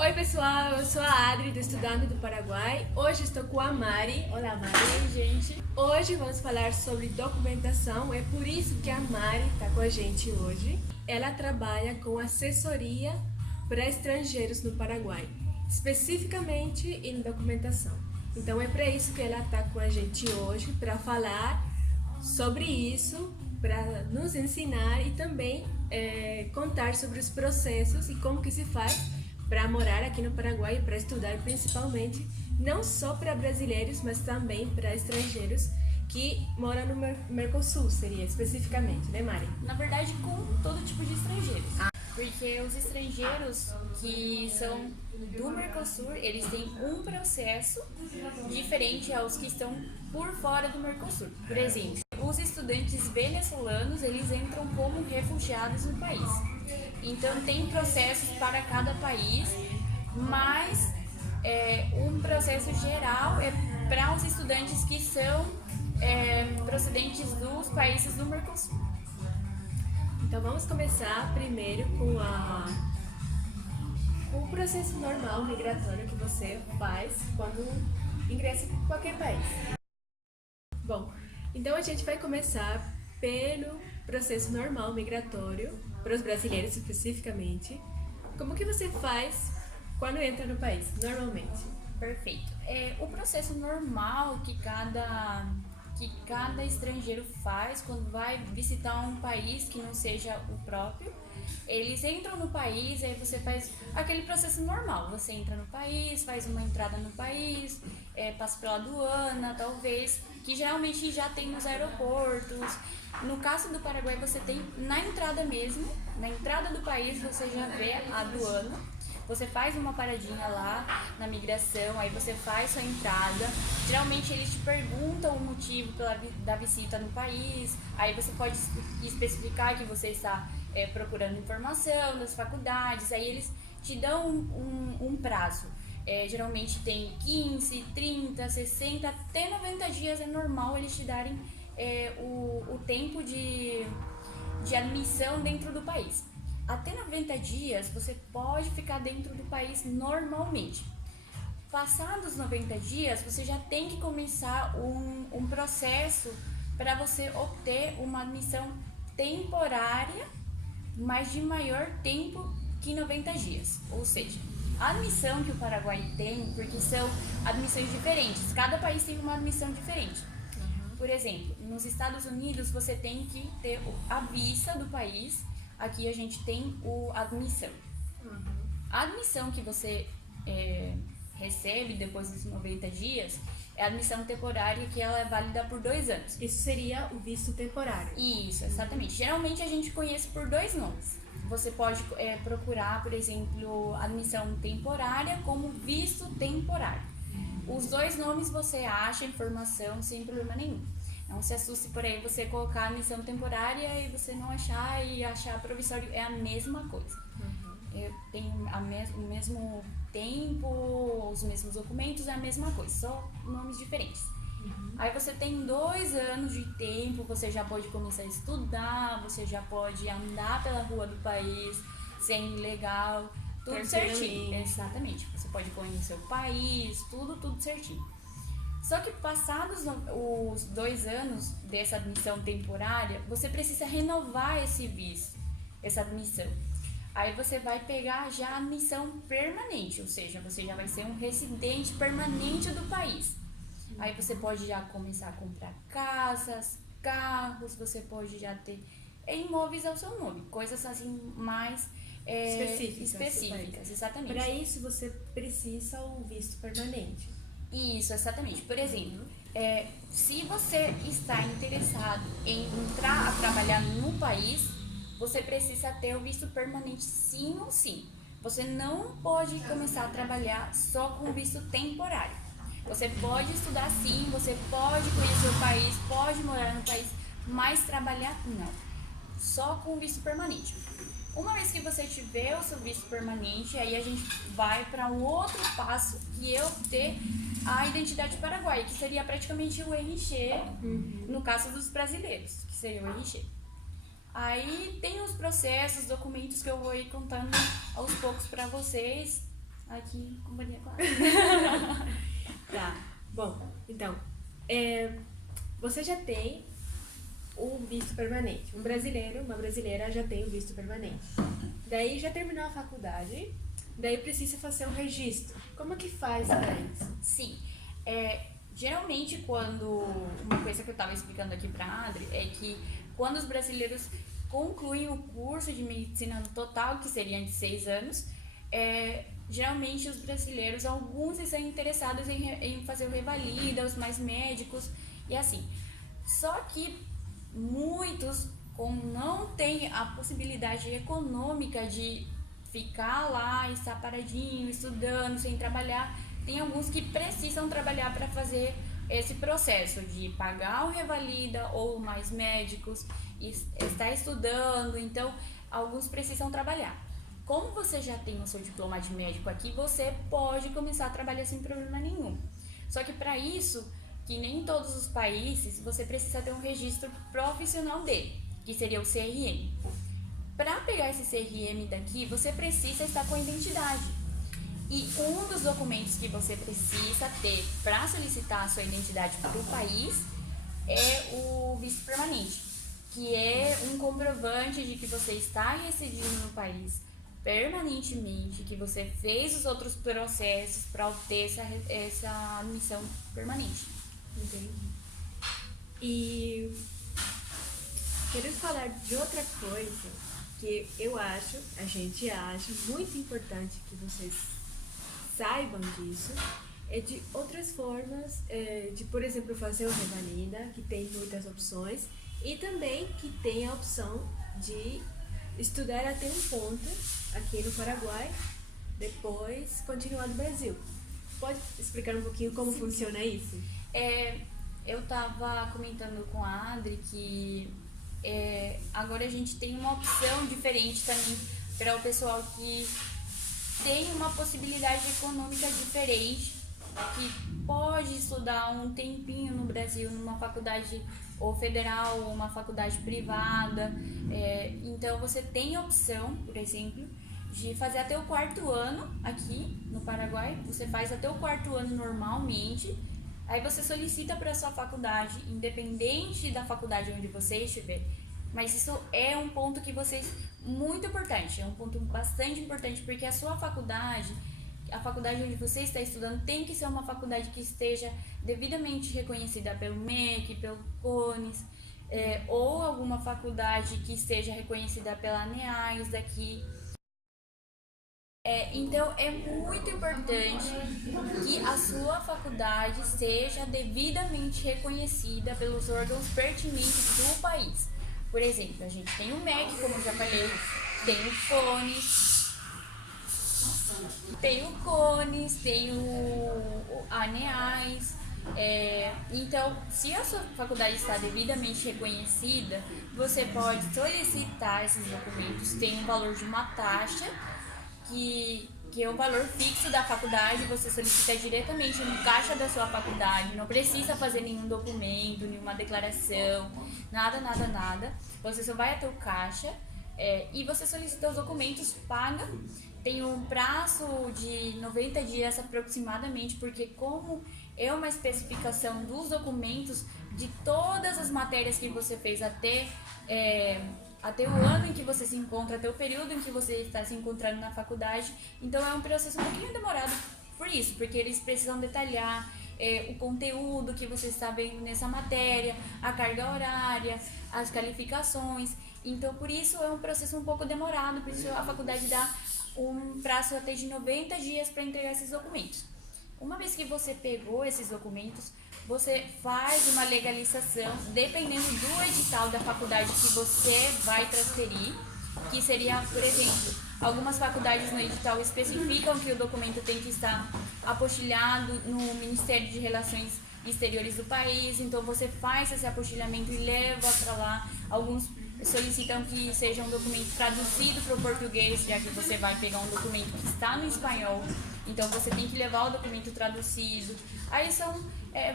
Oi pessoal, eu sou a Adri do Estudando do Paraguai. Hoje estou com a Mari. Olá Mari. Oi, gente. Hoje vamos falar sobre documentação, é por isso que a Mari está com a gente hoje. Ela trabalha com assessoria para estrangeiros no Paraguai, especificamente em documentação. Então é para isso que ela está com a gente hoje, para falar sobre isso, para nos ensinar e também contar sobre os processos e como que se faz para morar aqui no Paraguai e para estudar principalmente, não só para brasileiros, mas também para estrangeiros que moram no Mercosul, seria especificamente, né Mari? Na verdade, com todo tipo de estrangeiros. Porque os estrangeiros que são do Mercosul, eles têm um processo diferente aos que estão por fora do Mercosul. Por exemplo, os estudantes venezuelanos, eles entram como refugiados no país. Então, tem processos para cada país, mas um processo geral é para os estudantes que são procedentes dos países do Mercosul. Então vamos começar primeiro com o processo normal migratório que você faz quando ingressa em qualquer país. Bom, então a gente vai começar pelo processo normal migratório, para os brasileiros especificamente. Como que você faz quando entra no país, normalmente? Perfeito. O processo normal que cada estrangeiro faz quando vai visitar um país que não seja o próprio, eles entram no país, aí você faz aquele processo normal. Você entra no país, faz uma entrada no país, passa pela aduana, talvez, que geralmente já tem nos aeroportos. No caso do Paraguai, você tem na entrada mesmo, na entrada do país você já vê a aduana. Você faz uma paradinha lá na migração, aí você faz sua entrada. Geralmente eles te perguntam o motivo da visita no país, aí você pode especificar que você está procurando informação das faculdades, aí eles te dão um prazo. Geralmente tem 15, 30, 60, até 90 dias é normal eles te darem o tempo de admissão dentro do país. Até 90 dias você pode ficar dentro do país normalmente. Passados 90 dias, você já tem que começar um processo para você obter uma admissão temporária, mas de maior tempo que 90 dias. Ou seja, a admissão que o Paraguai tem, porque são admissões diferentes, cada país tem uma admissão diferente. Por exemplo, nos Estados Unidos você tem que ter a visa do país, aqui a gente tem a admissão. A admissão que você recebe depois dos 90 dias é a admissão temporária, que ela é válida por 2 anos. Isso seria o visto temporário. Isso, exatamente. Geralmente a gente conhece por 2 nomes. Você pode procurar, por exemplo, admissão temporária como visto temporário. Os 2 nomes você acha informação sem problema nenhum. Não se assuste por aí você colocar admissão temporária e você não achar e achar provisório, é a mesma coisa. Tem o mesmo tempo, os mesmos documentos, é a mesma coisa, só nomes diferentes. Aí você tem 2 anos de tempo, você já pode começar a estudar, você já pode andar pela rua do país sem ilegal, tudo certinho. Exatamente, você pode conhecer o país, tudo certinho. Só que passados os 2 anos dessa admissão temporária, você precisa renovar esse visto, essa admissão. Aí você vai pegar já a admissão permanente, ou seja, você já vai ser um residente permanente do país. Aí você pode já começar a comprar casas, carros, você pode já ter imóveis ao seu nome, coisas assim mais específicas, exatamente. Para isso você precisa o visto permanente. Isso, exatamente. Por exemplo, se você está interessado em entrar a trabalhar no país, você precisa ter o visto permanente sim ou sim. Você não pode começar a trabalhar só com o visto temporário. Você pode estudar sim, você pode conhecer o país, pode morar no país, mas trabalhar não. Só com o visto permanente. Uma vez que você tiver o seu visto permanente, aí a gente vai para um outro passo, que é obter a identidade paraguaia, que seria praticamente o RG, no caso dos brasileiros, que seria o RG. Aí tem os processos, documentos que eu vou ir contando aos poucos para vocês, aqui em companhia com a Tá. Bom, então, você já tem o visto permanente. Um brasileiro, uma brasileira já tem o visto permanente. Daí já terminou a faculdade, daí precisa fazer um registro. Como que faz para isso? Sim. Geralmente, uma coisa que eu estava explicando aqui para a Adri é que quando os brasileiros concluem o curso de medicina no total, que seriam de 6 anos, geralmente os brasileiros, alguns estão interessados em fazer o revalida, os mais médicos e assim. Só que muitos, como não têm a possibilidade econômica de ficar lá, estar paradinho, estudando, sem trabalhar, tem alguns que precisam trabalhar para fazer esse processo de pagar o revalida ou mais médicos, estar estudando, então alguns precisam trabalhar. Como você já tem o seu diploma de médico aqui, você pode começar a trabalhar sem problema nenhum. Só que para isso, que nem em todos os países, você precisa ter um registro profissional dele, que seria o CRM. Para pegar esse CRM daqui, você precisa estar com a identidade. E um dos documentos que você precisa ter para solicitar a sua identidade para o país é o visto permanente, que é um comprovante de que você está residindo no país permanentemente, que você fez os outros processos para obter essa admissão permanente. Entendi. E quero falar de outra coisa que a gente acha muito importante que vocês saibam disso, é de outras formas de, por exemplo, fazer o revalida, que tem muitas opções, e também que tem a opção de estudar até um ponto aqui no Paraguai, depois continuar no Brasil. Pode explicar um pouquinho como funciona isso? Eu estava comentando com a Adri que agora a gente tem uma opção diferente também para o pessoal que tem uma possibilidade econômica diferente, que pode estudar um tempinho no Brasil numa faculdade ou federal ou uma faculdade privada. Então você tem a opção, por exemplo, de fazer até o 4º ano aqui no Paraguai. Você faz até o 4º ano normalmente, aí você solicita para a sua faculdade, independente da faculdade onde você estiver. Mas isso é um ponto que muito importante, é um ponto bastante importante, porque a sua faculdade, a faculdade onde você está estudando, tem que ser uma faculdade que esteja devidamente reconhecida pelo MEC, pelo CONES, ou alguma faculdade que esteja reconhecida pela ANEAS daqui. Então é muito importante que a sua faculdade seja devidamente reconhecida pelos órgãos pertinentes do país. Por exemplo, a gente tem o MEC, como eu já falei, tem o CONES, tem o ANEAS. Então, se a sua faculdade está devidamente reconhecida, você pode solicitar esses documentos. Tem um valor de uma taxa, que é o valor fixo da faculdade, você solicita diretamente no caixa da sua faculdade, não precisa fazer nenhum documento, nenhuma declaração, nada. Você só vai até o caixa e você solicita os documentos, paga, tem um prazo de 90 dias aproximadamente, porque como é uma especificação dos documentos de todas as matérias que você fez até o ano em que você se encontra, até o período em que você está se encontrando na faculdade. Então é um processo um pouquinho demorado por isso, porque eles precisam detalhar o conteúdo que você está vendo nessa matéria, a carga horária, as qualificações. Então por isso é um processo um pouco demorado, por isso a faculdade dá um prazo até de 90 dias para entregar esses documentos. Uma vez que você pegou esses documentos, você faz uma legalização, dependendo do edital da faculdade que você vai transferir, que seria, por exemplo, algumas faculdades no edital especificam que o documento tem que estar apostilhado no Ministério de Relações Exteriores do país, então você faz esse apostilhamento e leva para lá. Alguns solicitam que seja um documento traduzido para o português, já que você vai pegar um documento que está no espanhol. Então você tem que levar o documento traduzido. Aí são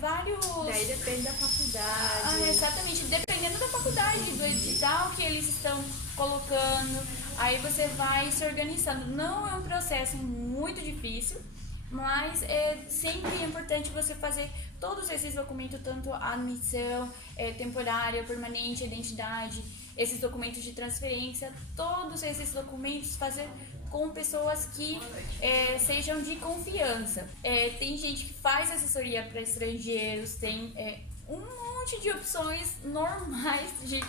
vários... Daí depende da faculdade. Exatamente, dependendo da faculdade, do edital que eles estão colocando, aí você vai se organizando. Não é um processo muito difícil, mas é sempre importante você fazer todos esses documentos, tanto a admissão, temporária, permanente, identidade, esses documentos de transferência, todos esses documentos fazer com pessoas que sejam de confiança. Tem gente que faz assessoria para estrangeiros, tem um monte de opções normais de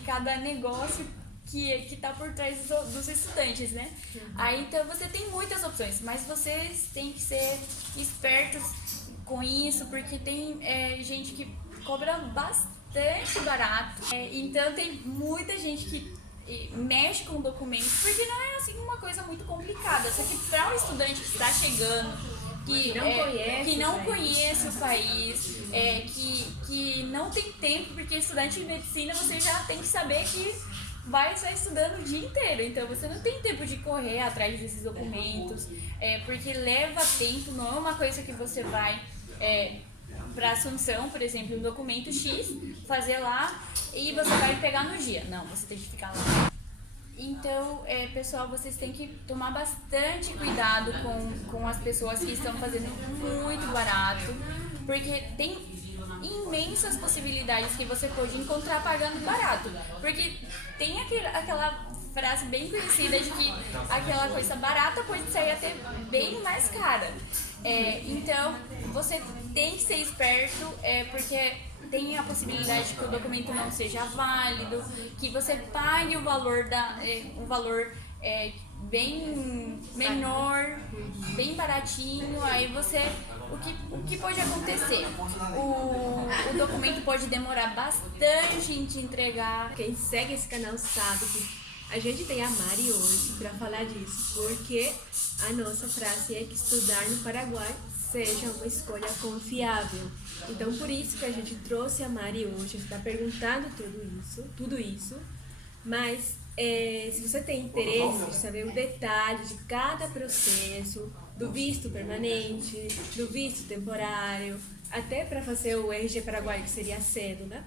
cada negócio que está por trás dos estudantes, né? Aí então você tem muitas opções, mas vocês têm que ser espertos com isso, porque tem gente que cobra bastante barato. Então tem muita gente que mexe com documentos, porque não é assim uma coisa muito complicada. Só que para um estudante que está chegando, que não conhece o país, que não tem tempo, porque estudante de medicina você já tem que saber que vai estar estudando o dia inteiro, então você não tem tempo de correr atrás desses documentos, porque leva tempo, não é uma coisa que você vai para Assunção, por exemplo, um documento X, fazer lá e você vai pegar no dia. Não, você tem que ficar lá. Então, pessoal, vocês têm que tomar bastante cuidado com as pessoas que estão fazendo muito barato, porque tem imensas possibilidades que você pode encontrar pagando barato. Porque tem aquela frase bem conhecida de que aquela coisa barata pode sair até bem mais cara. Então, você tem que ser esperto, porque tem a possibilidade de que o documento não seja válido, que você pague o valor bem menor, bem baratinho. Aí o que pode acontecer? O documento pode demorar bastante em te entregar. Quem segue esse canal sabe que a gente tem a Mari hoje para falar disso, porque a nossa frase é que estudar no Paraguai seja uma escolha confiável. Então, por isso que a gente trouxe a Mari hoje, está perguntando tudo isso, mas se você tem interesse de saber o detalhe de cada processo, do visto permanente, do visto temporário, até para fazer o RG Paraguai, que seria a cédula,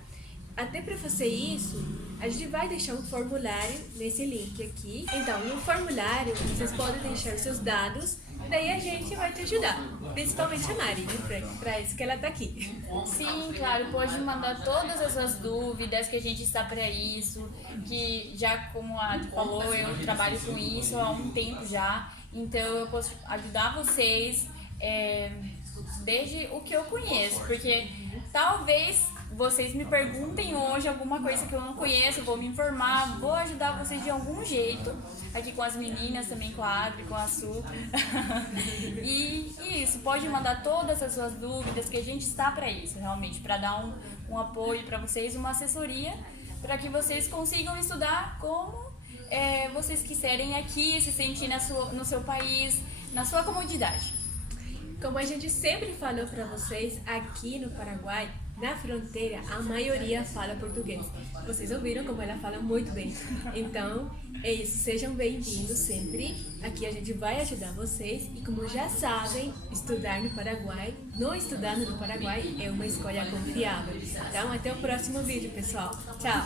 até para fazer isso, a gente vai deixar um formulário nesse link aqui. Então, no formulário, vocês podem deixar os seus dados, daí a gente vai te ajudar, principalmente a Mari, né, para isso que ela tá aqui. Sim, claro, pode mandar todas as suas dúvidas, que a gente está para isso, que já como a Adi falou, eu trabalho com isso há um tempo já, então eu posso ajudar vocês desde o que eu conheço, porque talvez vocês me perguntem hoje alguma coisa que eu não conheço, vou me informar, vou ajudar vocês de algum jeito, aqui com as meninas, também com a Adri, com a Su. E isso, pode mandar todas as suas dúvidas, que a gente está para isso, realmente, para dar um apoio para vocês, uma assessoria, para que vocês consigam estudar como vocês quiserem aqui, se sentir no seu país, na sua comodidade. Como a gente sempre falou para vocês, aqui no Paraguai, na fronteira, a maioria fala português. Vocês ouviram como ela fala muito bem. Então, é isso. Sejam bem-vindos sempre. Aqui a gente vai ajudar vocês. E como já sabem, estudar no Paraguai, não estudando no Paraguai, é uma escolha confiável. Então, até o próximo vídeo, pessoal. Tchau!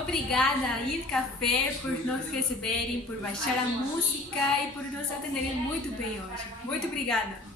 Obrigada a Ir Café por nos receberem, por baixar a música e por nos atenderem muito bem hoje. Muito obrigada!